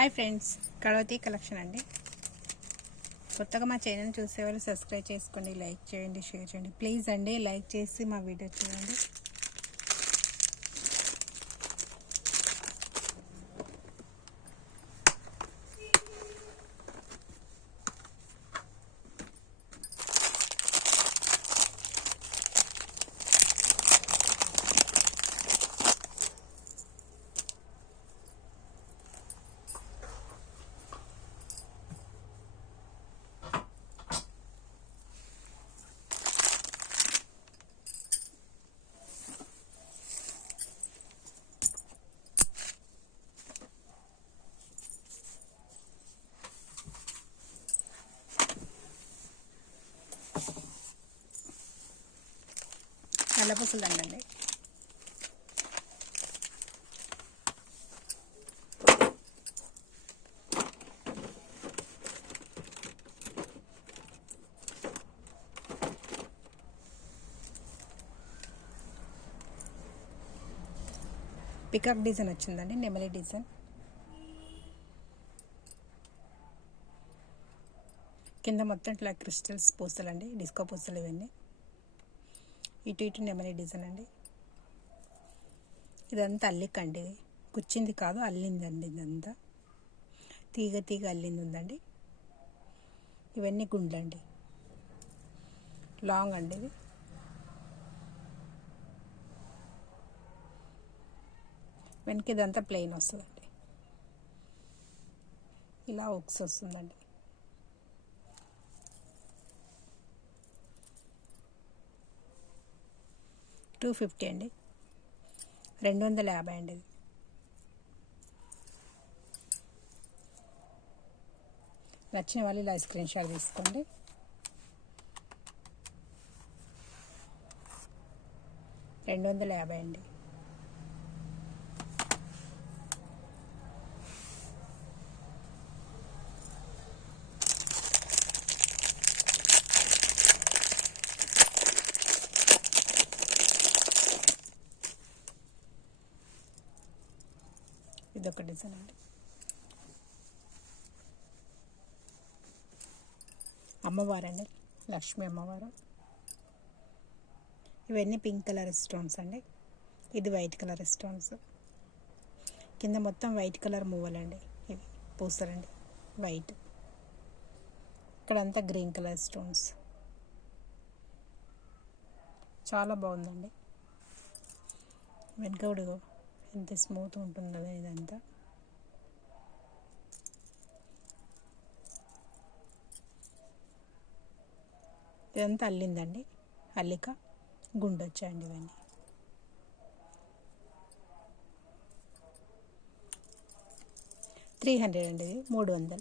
Hi friends, Kalavathi collection అండి. కొత్తగా మా ఛానల్ చూసేవాళ్ళు సబ్స్క్రైబ్ చేసుకోండి, లైక్ చేయండి, షేర్ చేయండి ప్లీజ్ అండి. లైక్ చేసి మా వీడియో చూడండి. నల్ల పూసలు దండండి. పికాక్ డిజైన్ వచ్చిందండి, నెమలి డిజైన్. కింద మొత్తం ఇట్లా క్రిస్టల్స్ పూసలండి, డిస్కో పూసలు ఇవన్నీ. ఇటు ఇటు నెమలి డిజైన్ అండి. ఇదంతా అల్లికండి, కుచ్చింది కాదు, అల్లిందండి. ఇదంతా తీగ తీగ అల్లింది ఉందండి. ఇవన్నీ గుండ్లండి, లాంగ్ అండి. ఇది వెనక ఇదంతా ప్లెయిన్ వస్తుందండి, ఇలా ఉక్స్ వస్తుందండి. $250 అండి, 250 అండి. ఇది నచ్చిన వాళ్ళు ఇలా స్క్రీన్ షాట్ తీసుకోండి. $250 అండి. ఇదొక డిజైన్ అండి. అమ్మవారండి, లక్ష్మీ అమ్మవారు. ఇవన్నీ పింక్ కలర్ స్టోన్స్ అండి. ఇది వైట్ కలర్ స్టోన్స్. కింద మొత్తం వైట్ కలర్ మువ్వలండి, ఇవి పూసలండి, వైట్. ఇక్కడంతా గ్రీన్ కలర్ స్టోన్స్. చాలా బాగుందండి. వెనకడు ఎంత స్మూత్ ఉంటుందో ఇదంతా. ఇదంతా అల్లిందండి, అల్లిక గుండు వచ్చాయండి ఇవన్నీ. $300 అండి, ఇది 300.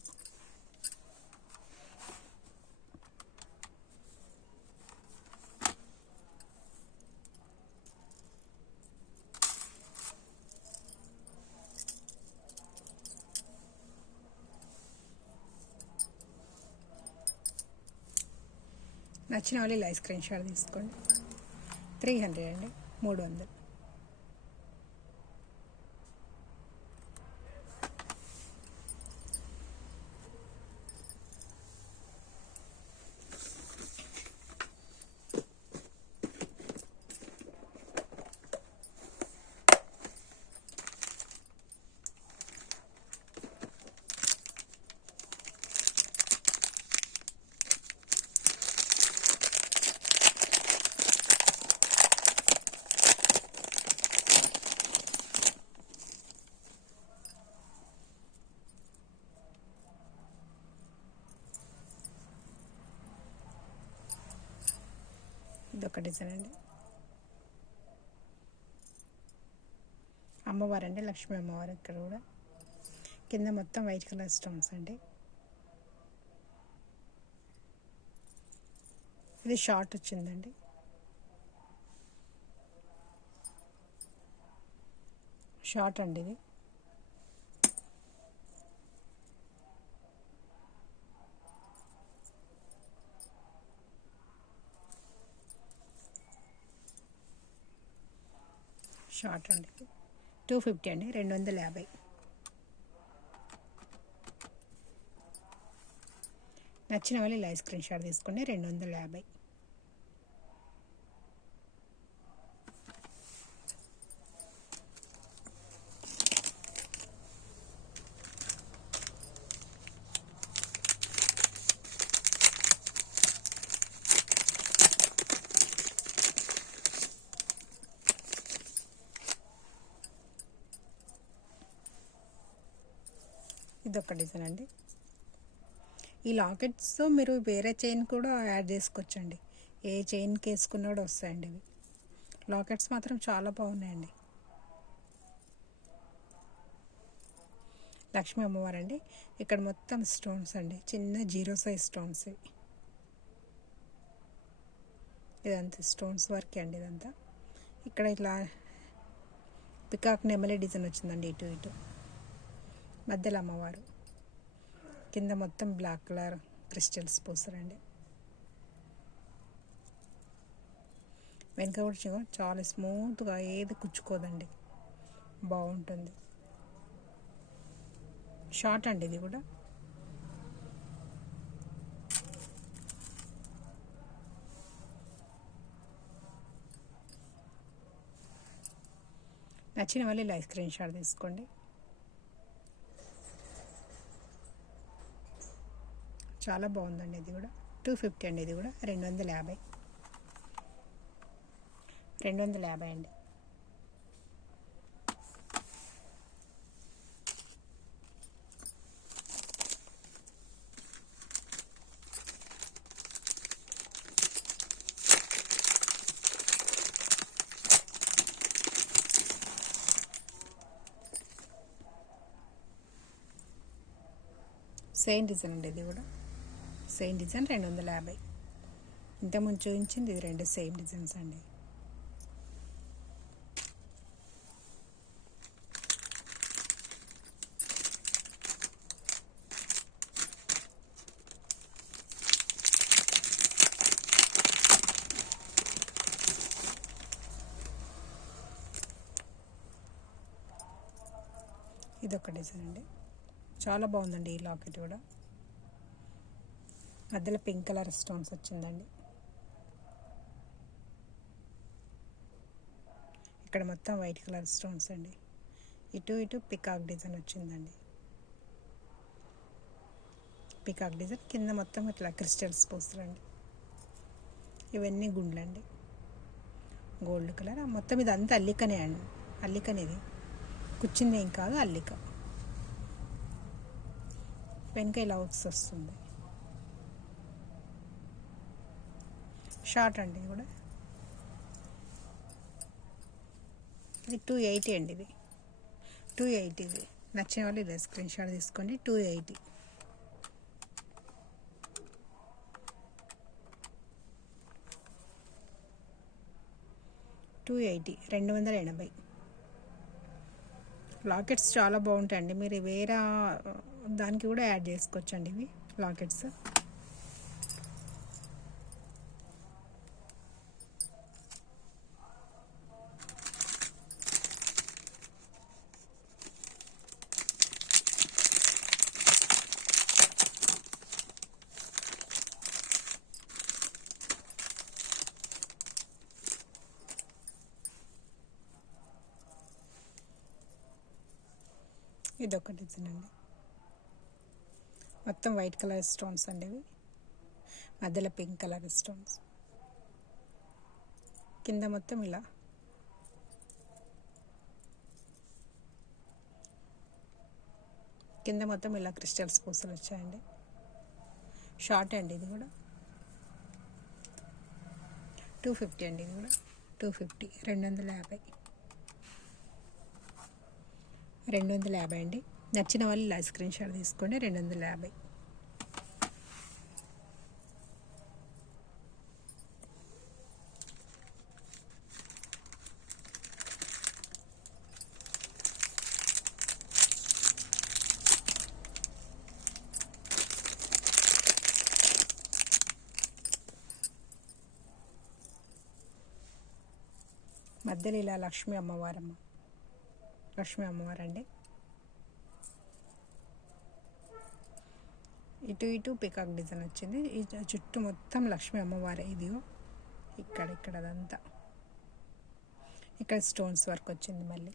నచ్చిన వాళ్ళు ఇలా స్క్రీన్ షాట్ తీసుకోండి. 300 అండి, 300. ఇదొక డిజైన్ అండి. అమ్మవారు అండి, లక్ష్మీ అమ్మవారు. ఇక్కడ కూడా కింద మొత్తం వైట్ కలర్ స్టోన్స్ అండి. ఇది షార్ట్ వచ్చిందండి, షార్ట్ అండి. ఇది షార్ట్ అండి. 250 అండి, 250. నచ్చిన వాళ్ళు ఇలా స్క్రీన్ షాట్ తీసుకోండి. 250. ఇదొక డిజైన్ అండి. ఈ లాకెట్స్ మీరు వేరే చైన్ కూడా యాడ్ చేసుకోవచ్చండి. ఏ చైన్కి వేసుకున్నా కూడా వస్తాయండి ఇవి. లాకెట్స్ మాత్రం చాలా బాగున్నాయండి. లక్ష్మీ అమ్మవారండి. ఇక్కడ మొత్తం స్టోన్స్ అండి, చిన్న 0 సైజ్ స్టోన్స్. ఇదంతా స్టోన్స్ వర్క్ అండి ఇదంతా. ఇక్కడ ఇట్లా పికాక్ నెమలి డిజైన్ వచ్చిందండి, ఇటు ఇటు మధ్యలో అమ్మవారు. కింద మొత్తం బ్లాక్ కలర్ క్రిస్టల్స్ పోస్తారండి. వెనక కూడా చాలా స్మూత్గా, ఏది కుచ్చుకోదండి, బాగుంటుంది. షార్ట్ అండి ఇది కూడా. నచ్చిన వాళ్ళు ఇలా స్క్రీన్ షాట్ తీసుకోండి. చాలా బాగుందండి ఇది కూడా. 250 అండి ఇది కూడా. 250. 250 అండి. సేమ్ డిజైన్ అండి ఇది కూడా. Same design 250. ఇంతకుముందు చూపించింది ఇది 2 సేమ్ డిజైన్స్ అండి. ఇదొక డిజైన్ అండి, చాలా బాగుందండి ఈ లాకెట్ కూడా. మధ్యలో పింక్ కలర్ స్టోన్స్ వచ్చిందండి. ఇక్కడ మొత్తం వైట్ కలర్ స్టోన్స్ అండి. ఇటు ఇటు పికాక్ డిజైన్ వచ్చిందండి. పికాక్ డిజైన్ కింద మొత్తం ఇట్లా క్రిస్టల్స్ పోస్తారండి. ఇవన్నీ గుండ్లండి, గోల్డ్ కలర్. మొత్తం ఇదంతా అల్లికనే అండి. అల్లికనేది కుచ్చింది ఏం కాదు, అల్లిక. వెనక ఇలా వస్తుంది. షార్ట్ అండి ఇది కూడా. ఇది 280 అండి ఇది. 280 ఇది. నచ్చిన వాళ్ళు ఇలా స్క్రీన్ షాట్ తీసుకోండి. 280. 280. లాకెట్స్ చాలా బాగుంటాయండి. మీరు వేరే దానికి కూడా యాడ్ చేసుకోవచ్చండి ఇవి లాకెట్స్. ఇదొక డిజైన్ అండి, మొత్తం వైట్ కలర్ స్టోన్స్ అండి ఇవి. మధ్యలో పింక్ కలర్ స్టోన్స్. కింద మొత్తం ఇలా క్రిస్టల్స్ పూసలు వచ్చాయండి. షార్ట్ అండి ఇది కూడా. 250 అండి ఇది కూడా. 250. 250. 250 అండి. నచ్చిన వాళ్ళు ఇలా స్క్రీన్ షాట్ తీసుకోండి. 250. మధ్యలో ఇలా లక్ష్మీ అమ్మవారండి. ఇటు ఇటు పికాక్ డిజైన్ వచ్చింది. ఈ చుట్టూ మొత్తం లక్ష్మీ అమ్మవారి ఇదిగో ఇక్కడ అదంతా ఇక్కడ స్టోన్స్ వర్క్ వచ్చింది. మళ్ళీ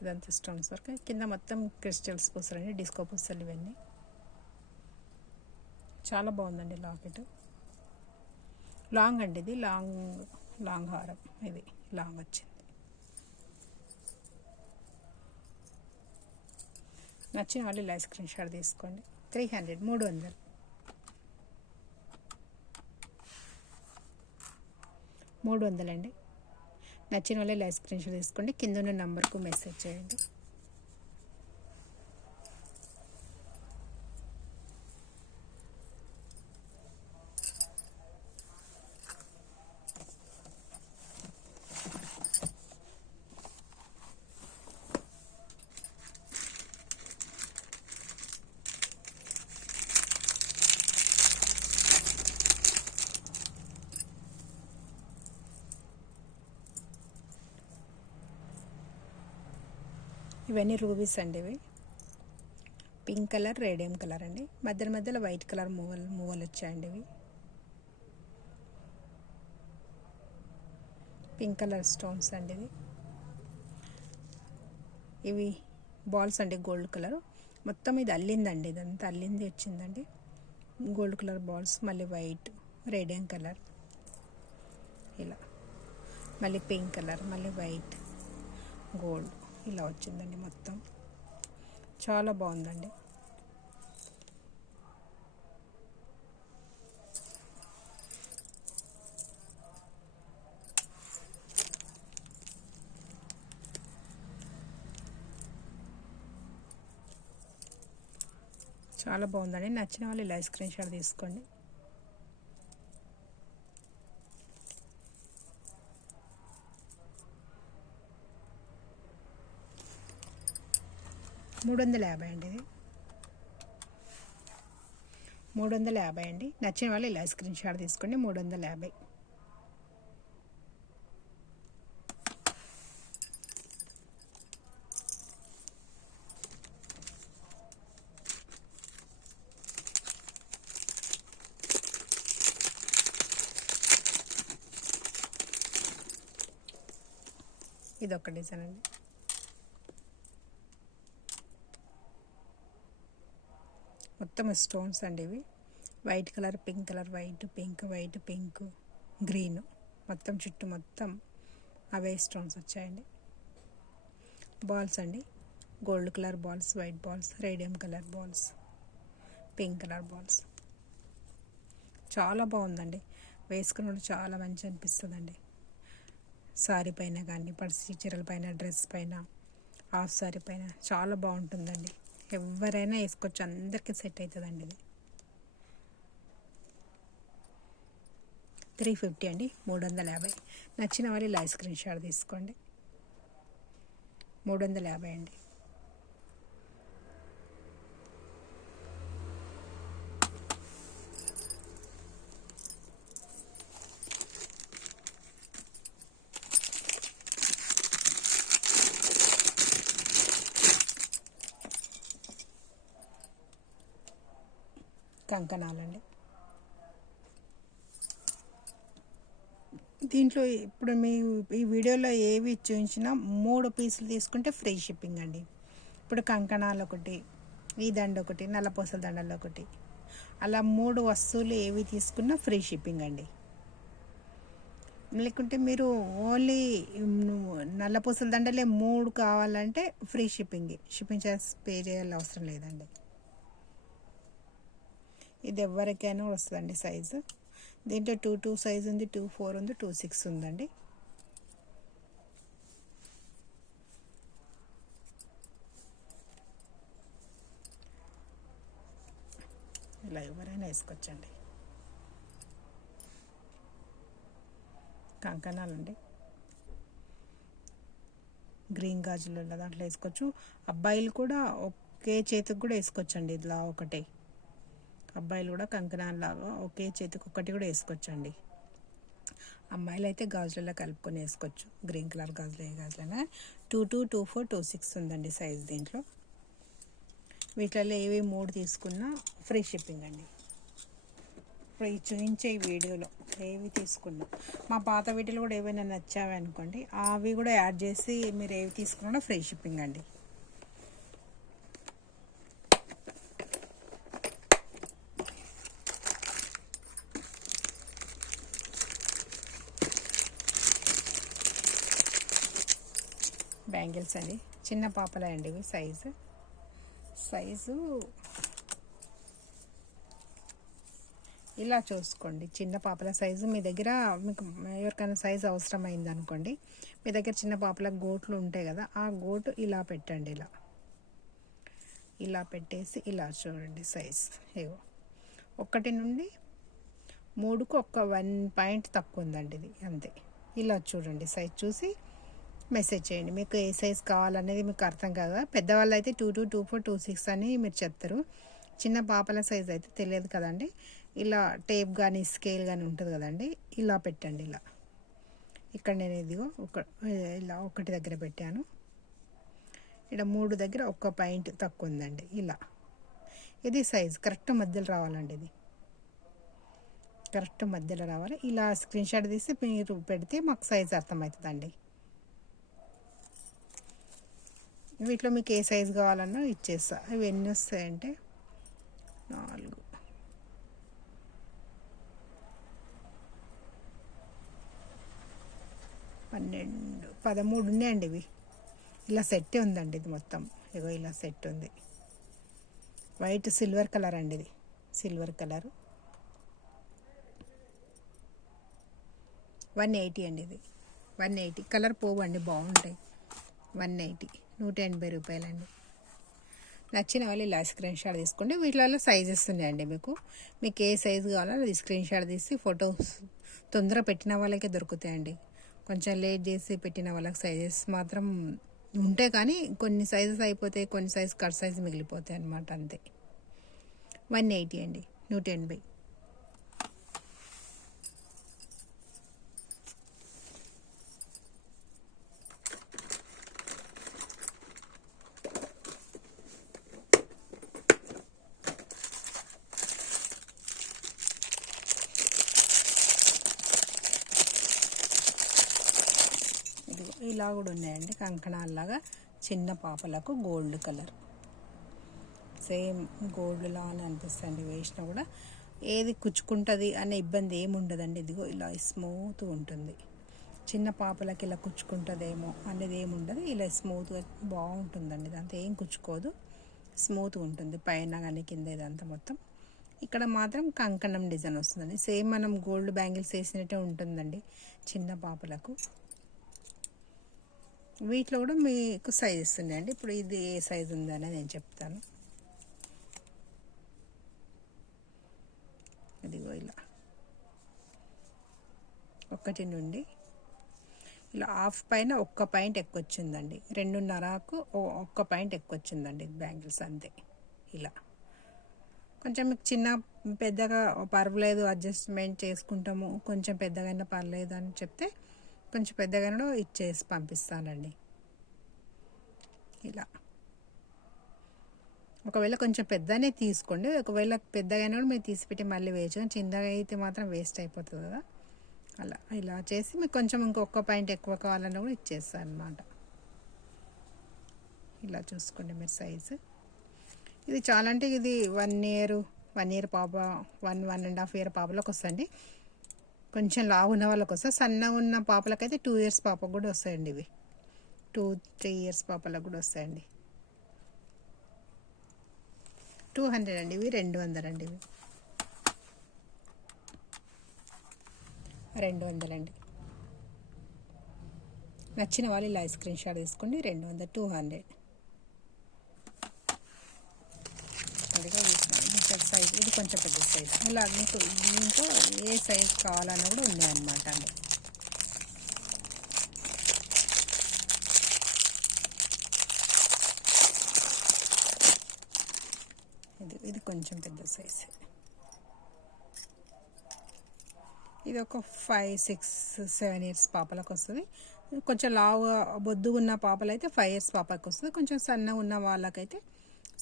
ఇదంతా స్టోన్స్ వర్క్, కింద మొత్తం క్రిస్టల్స్ పూసలండి, డిస్కో పూసలు ఇవన్నీ. చాలా బాగుందండి లాకెట్. లాంగ్ అండి ఇది, లాంగ్ హారం, ఇది లాంగ్ వచ్చింది. నచ్చిన వాళ్ళు ఇలా స్క్రీన్ షాట్ తీసుకోండి. 300 300 అండి. నచ్చిన వాళ్ళు ఇలా స్క్రీన్ షాట్ తీసుకోండి. కింద ఉన్న నంబర్కు మెసేజ్ చేయండి. ఇవన్నీ రూబీస్ అండి. ఇవి పింక్ కలర్, రేడియం కలర్ అండి. మధ్యలో వైట్ కలర్ మూవలు వచ్చాయండి. ఇవి పింక్ కలర్ స్టోన్స్ అండి. ఇవి బాల్స్ అండి, గోల్డ్ కలర్. మొత్తం ఇది అల్లిందండి, ఇదంతా అల్లింది వచ్చిందండి. గోల్డ్ కలర్ బాల్స్, మళ్ళీ వైట్, రేడియం కలర్, ఇలా మళ్ళీ పింక్ కలర్, మళ్ళీ వైట్, గోల్డ్, ఇలా వచ్చిందండి. మొత్తం చాలా బాగుందండి. చాలా బాగుందండి. నచ్చిన వాళ్ళు ఇలా స్క్రీన్ షాట్ తీసుకోండి. 350 అండి. ఇది 350 అండి. నచ్చిన వాళ్ళు ఇలా స్క్రీన్ షాట్ తీసుకోండి. 350. ఇదొక డిజైన్ అండి. మొత్తం స్టోన్స్ అండి. ఇవి white colour, pink colour, white pink green, మొత్తం చుట్టూ మొత్తం అవే స్టోన్స్ వచ్చాయండి. బాల్స్ అండి, gold colour balls, white balls, radium colour balls, pink colour balls. చాలా బాగుందండి. వేసుకున్నప్పుడు చాలా మంచి అనిపిస్తుందండి. సారీ పైన కానీ, పర్సి చీరల పైన, డ్రెస్ పైన, హాఫ్ సారీ పైన చాలా బాగుంటుందండి. ఎవరైనా వేసుకోవచ్చు, అందరికీ సెట్ అవుతుందండి. ఇది 350 అండి. 350. నచ్చిన వాళ్ళు ఇలా స్క్రీన్ షాట్ తీసుకోండి. 350 అండి. కంకణాలండి. దీంట్లో ఇప్పుడు మీ ఈ వీడియోలో ఏవి చూపించినా 3 పీసులు తీసుకుంటే ఫ్రీ షిప్పింగ్ అండి. ఇప్పుడు కంకణాలు ఒకటి, ఈ దండ ఒకటి, నల్లపూసల దండలు ఒకటి, అలా 3 వస్తువులు ఏవి తీసుకున్నా ఫ్రీ షిప్పింగ్ అండి. లేకుంటే మీరు ఓన్లీ నల్లపూసల దండలే 3 కావాలంటే ఫ్రీ షిప్పింగ్ చార్జ్ పే చేయాల్సిన అవసరం లేదండి. ఇది ఎవరికైనా వస్తుందండి సైజు. దీంట్లో 2 సైజు ఉంది, 2 4 ఉంది, 2 6 ఉందండి. ఇలా ఎవరైనా వేసుకోవచ్చండి. కంకణాలండి, గ్రీన్ గాజులు దాంట్లో వేసుకోవచ్చు. అబ్బాయిలు కూడా ఒకే చేతికి కూడా వేసుకోవచ్చండి. ఇలా ఒకటే అబ్బాయిలు కూడా కంకణాలాగా ఒకే చేతికి ఒకటి కూడా వేసుకోవచ్చండి. అమ్మాయిలు అయితే గాజులలో కలుపుకొని వేసుకోవచ్చు. గ్రీన్ కలర్ గాజులు, ఏ గాజులైనా 2 2 2 4 2 6 ఉందండి సైజ్. దీంట్లో వీటిలో ఏవి 3 తీసుకున్నా ఫ్రీ షిప్పింగ్ అండి. ఇప్పుడు ఈ చూపించే ఈ వీడియోలో ఏవి తీసుకున్నా, మా పాత వీడియోలు కూడా ఏవైనా నచ్చావి అనుకోండి, అవి కూడా యాడ్ చేసి మీరు ఏవి తీసుకున్నా ఫ్రీ షిప్పింగ్ అండి. బ్యాంగిల్స్ అండి, చిన్న పాపలే అండి ఇవి. సైజు ఇలా చూసుకోండి. చిన్న పాపల సైజు మీ దగ్గర, మీకు ఎవరికైనా సైజు అవసరమైంది అనుకోండి, మీ దగ్గర చిన్న పాపల గోట్లు ఉంటాయి కదా, ఆ గోటు ఇలా పెట్టండి. ఇలా పెట్టేసి ఇలా చూడండి సైజ్. ఏవో 1 నుండి 3కు 1 పాయింట్ తక్కువ ఉందండి ఇది, అంతే. ఇలా చూడండి, సైజ్ చూసి మెసేజ్ చేయండి. మీకు ఏ సైజ్ కావాలనేది మీకు అర్థం కాదా. పెద్దవాళ్ళు అయితే 22, 24, 26 అని మీరు చెప్తారు. చిన్న పాపల సైజ్ అయితే తెలియదు కదండి. ఇలా టేప్ కానీ స్కేల్ కానీ ఉంటుంది కదండి, ఇలా పెట్టండి. ఇక్కడ నేను ఇదిగో ఇలా 1 దగ్గర పెట్టాను. ఇక్కడ 3 దగ్గర 1 పాయింట్ తక్కువ ఉందండి. ఇది సైజ్ కరెక్ట్ మధ్యలో రావాలండి. ఇది కరెక్ట్ మధ్యలో రావాలి. ఇలా స్క్రీన్ షాట్ తీసి మీరు పెడితే మాకు సైజ్ అర్థమవుతుందండి. వీటిలో మీకు ఏ సైజు కావాలన్నా ఇచ్చేస్తా. ఇవి ఎన్ని వస్తాయంటే 4, 12, 13 ఉన్నాయండి ఇవి. ఇలా సెట్ ఉందండి. ఇది మొత్తం ఇగో ఇలా సెట్ ఉంది. వైట్ సిల్వర్ కలర్ అండి. ఇది సిల్వర్ కలర్ 180 అండి. ఇది 180. కలర్ పోవండి, బాగుంటాయి. 180, 180 రూపాయలండి. నచ్చిన వాళ్ళు ఇలా స్క్రీన్ షాట్ తీసుకోండి. వీటిలో సైజెస్ ఉన్నాయండి. మీకు ఏ సైజు కావాలో అది స్క్రీన్ షాట్ తీసి ఫొటోస్ తొందరగా పెట్టిన వాళ్ళకే దొరుకుతాయండి. కొంచెం లేట్ చేసి పెట్టిన వాళ్ళకి సైజెస్ మాత్రం ఉంటాయి, కానీ కొన్ని సైజెస్ అయిపోతాయి, కొన్ని సైజు కట్ సైజు మిగిలిపోతాయి అన్నమాట, అంతే. 180 అండి, 180. ఇలా కూడా ఉన్నాయండి కంకణాల్లాగా, చిన్న పాపలకు గోల్డ్ కలర్. సేమ్ గోల్డ్ లానే అనిపిస్తుంది వేసినా కూడా. ఏది కుచ్చుకుంటుంది అనే ఇబ్బంది ఏమి ఉండదండి. ఇదిగో ఇలా స్మూత్ ఉంటుంది. చిన్న పాపలకి ఇలా కుచ్చుకుంటుందేమో అనేది ఏమి ఉండదు. ఇలా స్మూత్గా బాగుంటుందండి. దాంతో ఏం కుచ్చుకోదు, స్మూత్గా ఉంటుంది పైన కానీ కింద ఇదంతా మొత్తం. ఇక్కడ మాత్రం కంకణం డిజైన్ వస్తుందండి. సేమ్ మనం గోల్డ్ బ్యాంగిల్స్ వేసినట్టే ఉంటుందండి చిన్న పాపలకు. వీటిలో కూడా మీకు సైజెస్ ఉన్నాయండి. ఇప్పుడు ఇది ఏ సైజు ఉందని నేను చెప్తాను. ఇదిగో ఇలా 1 నుండి ఇలా హాఫ్ పైన 1 పాయింట్ ఎక్కువ వచ్చిందండి. 2.5కు 1 పాయింట్ ఎక్కువ వచ్చిందండి బ్యాంగిల్స్, అంతే. ఇలా కొంచెం మీకు చిన్న పెద్దగా పర్వాలేదు, అడ్జస్ట్మెంట్ చేసుకుంటాము, కొంచెం పెద్దగా పర్లేదు అని చెప్తే కొంచెం పెద్దగానే ఇచ్చేసి పంపిస్తానండి. ఇలా ఒకవేళ కొంచెం పెద్దనే తీసుకోండి. ఒకవేళ పెద్దగానే కూడా మీరు తీసిపెట్టి మళ్ళీ వేయచ్చు. చిన్నగా అయితే మాత్రం వేస్ట్ అయిపోతుంది కదా. ఇలా చేసి మీకు కొంచెం ఇంకొక పాయింట్ ఎక్కువ కావాలన్నా కూడా ఇచ్చేస్తాను అన్నమాట. ఇలా చూసుకోండి మీరు సైజు. ఇది చాలా అంటే ఇది 1 ఇయర్ పాప, 1.5 ఇయర్ పాపలకు వస్తాయండి. కొంచెం లావు ఉన్న వాళ్ళకి వస్తాయి. సన్నగా ఉన్న పాపలకైతే 2 ఇయర్స్ పాపకు కూడా వస్తాయండి. ఇవి 2-3 ఇయర్స్ పాపలకు కూడా వస్తాయండి. 200 అండి. ఇవి 200 అండి. ఇవి 200 అండి. నచ్చిన వాళ్ళు ఇలా స్క్రీన్ షాట్ తీసుకోండి. 200, 200 అదిగా సైజ్. ఇది కొంచెం పెద్ద సైజ్. ఇలా మీకు దీంట్లో ఏ సైజ్ కావాలన్నా కూడా ఉన్నాయన్నమాట అండి. ఇది కొంచెం పెద్ద సైజ్. ఇది ఒక 5, 6, 7 ఇయర్స్ పాపలకు వస్తుంది. కొంచెం లావుగా బొద్దుగా ఉన్న పాపలు అయితే 5 ఇయర్స్ పాపకు వస్తుంది. కొంచెం సన్నగా ఉన్న వాళ్ళకైతే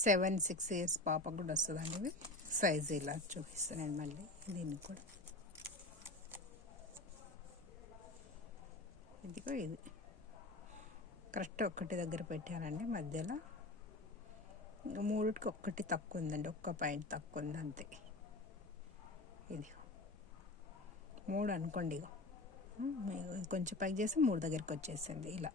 6 ఇయర్స్ పాపకు కూడా వస్తుందండి ఇవి. సైజు ఇలా చూపిస్తాను మళ్ళీ దీనికి కూడా. ఇదిగో ఇది కరెక్ట్ ఒక్కటి దగ్గర పెట్టానండి మధ్యలో. ఇంకా మూడిటికి ఒక్కటి తక్కువ ఉందండి, ఒక్క పాయింట్ తక్కువ ఉంది అంతే. ఇది 3 అనుకోండి. ఇక కొంచెం పైకి చేసి 3 దగ్గరికి వచ్చేసింది ఇలా.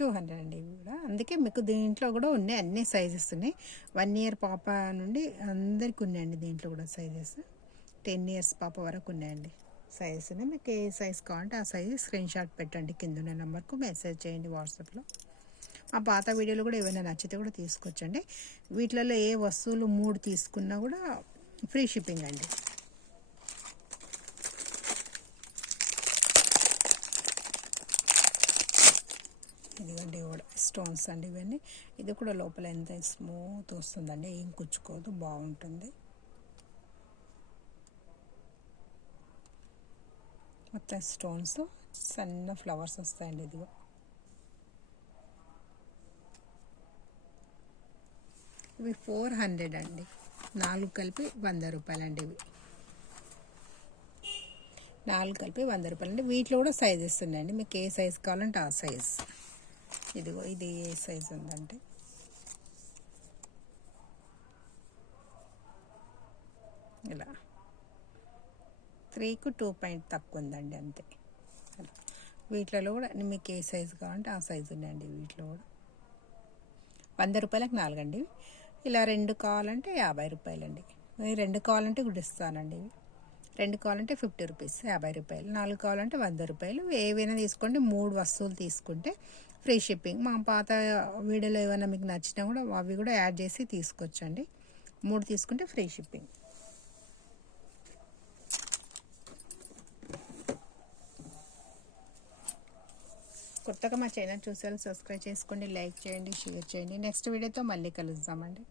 $200 అండి ఇవి కూడా. అందుకే మీకు దీంట్లో కూడా ఉన్నాయి, అన్ని సైజెస్ ఉన్నాయి. 1 ఇయర్ పాప నుండి అందరికి ఉన్నాయండి దీంట్లో కూడా సైజెస్. 10 ఇయర్స్ పాప వరకు ఉన్నాయండి సైజెస్. మీకు ఏ సైజ్ కావాలంటే ఆ సైజ్ స్క్రీన్ షాట్ పెట్టండి, కింద ఉన్న నెంబర్కు మెసేజ్ చేయండి వాట్సాప్లో. ఆ పాత వీడియోలు కూడా ఏమైనా నచ్చితే కూడా తీసుకొచ్చండి. వీటిలలో ఏ వస్తువులు 3 తీసుకున్నా కూడా ఫ్రీ షిప్పింగ్ అండి. ఇదిగండి కూడా స్టోన్స్ అండి ఇవన్నీ. ఇది కూడా లోపల ఎంత స్మూత్ వస్తుందండి, ఏం కుచ్చుకోదు, బాగుంటుంది. మొత్తం స్టోన్స్ సన్న ఫ్లవర్స్ వస్తాయండి. ఇదిగో ఇవి 400 అండి, 4 కలిపి ₹100 అండి. ఇవి 4 కలిపి ₹100 అండి. వీటిలో కూడా సైజెస్ ఉన్నాయండి, మీకు ఏ సైజ్ కావాలంటే ఆ సైజ్. ఇదిగో ఇది ఏ సైజ్ ఉందంటే ఇలా 3కు 2 పాయింట్ తక్కువ ఉందండి అంతే. వీటిలో కూడా మీకు ఏ సైజు కావాలంటే ఆ సైజు ఉన్నాయండి. వీటిలో కూడా ₹100కి 4 అండి. ఇలా 2 కావాలంటే ₹50 అండి. 2 కావాలంటే కూడా ఇస్తానండి. 2 కావాలంటే ₹50, ₹50. 4 కావాలంటే ₹100. ఏవైనా తీసుకోండి, 3 వస్తువులు తీసుకుంటే ఫ్రీ షిప్పింగ్. మా పాత వీడియోలో ఏమైనా మీకు నచ్చినా కూడా అవి కూడా యాడ్ చేసి తీసుకొచ్చండి. 3 తీసుకుంటే ఫ్రీ షిప్పింగ్. కొత్తగా మా ఛానల్ చూసేవాళ్ళు సబ్స్క్రైబ్ చేసుకోండి, లైక్ చేయండి, షేర్ చేయండి. నెక్స్ట్ వీడియోతో మళ్ళీ కలుద్దామండి.